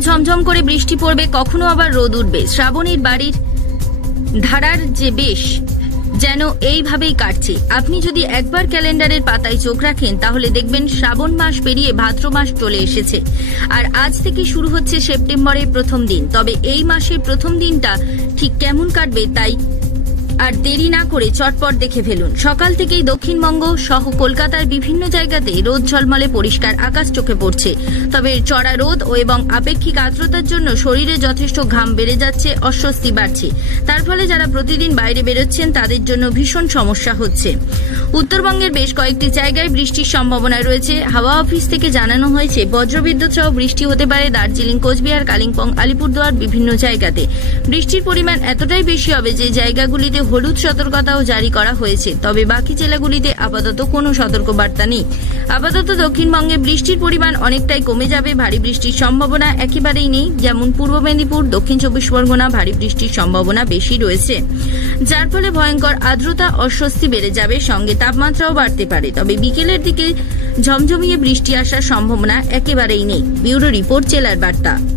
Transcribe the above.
ঝমঝম করে বৃষ্টি পড়বে, কখনো আবার রোদ উঠবে। শ্রাবণীর বাড়ির ধারার যে বেশ, যেন এইভাবেই কাটছে। আপনি যদি একবার ক্যালেন্ডারের পাতায় চোখ রাখেন, তাহলে দেখবেন শ্রাবণ মাস পেরিয়ে ভাদ্র মাস চলে এসেছে। আর আজ থেকে শুরু হচ্ছে সেপ্টেম্বরের প্রথম দিন। তবে এই মাসের প্রথম দিনটা ঠিক কেমন কাটবে, তাই আর দেরি না করে চটপট দেখে ফেলুন। সকাল থেকেই দক্ষিণবঙ্গ সহ কলকাতার বিভিন্ন জায়গাতে রোদ ঝলমলে পরিষ্কার আকাশ চোখে পড়ছে। তবে চড়া রোদ ও এবং আপেক্ষিক আর্দ্রতার জন্য শরীরে যথেষ্ট ঘাম বেড়ে যাচ্ছে, অস্বস্তি বাড়ছে। তার ফলে যারা প্রতিদিন বাইরে বেরোচ্ছেন, তাদের জন্য ভীষণ সমস্যা হচ্ছে। উত্তরবঙ্গের বেশ কয়েকটি জায়গায় বৃষ্টির সম্ভাবনা রয়েছে। হাওয়া অফিস থেকে জানানো হয়েছে, বজ্রবিদ্যুৎ সহ বৃষ্টি হতে পারে দার্জিলিং, কোচবিহার, কালিম্পং, আলিপুরদুয়ার বিভিন্ন জায়গাতে। বৃষ্টির পরিমাণ এতটাই বেশি হবে যে জায়গাগুলিতে হলুদ সতর্কতাও জারি করা হয়েছে, তবে বাকি জেলাগুলিতে আপাতত কোনো সতর্কবার্তা নেই। আপাতত দক্ষিণবঙ্গে বৃষ্টির পরিমাণ অনেকটাই কমে যাবে, ভারী বৃষ্টির সম্ভাবনা একেবারেই নেই, যেমন পূর্ব মেদিনীপুর, দক্ষিণ চব্বিশ পরগনা ভারী বৃষ্টির সম্ভাবনা বেশি রয়েছে। যার ফলে ভয়ঙ্কর আর্দ্রতা, অস্বস্তি বেড়ে যাবে, সঙ্গে তাপমাত্রাও বাড়তে পারে, তবে বিকেলের দিকে ঝমঝমিয়ে বৃষ্টি আসার সম্ভাবনা একেবারেই নেই। ব্যুরো রিপোর্ট, জেলার বার্তা।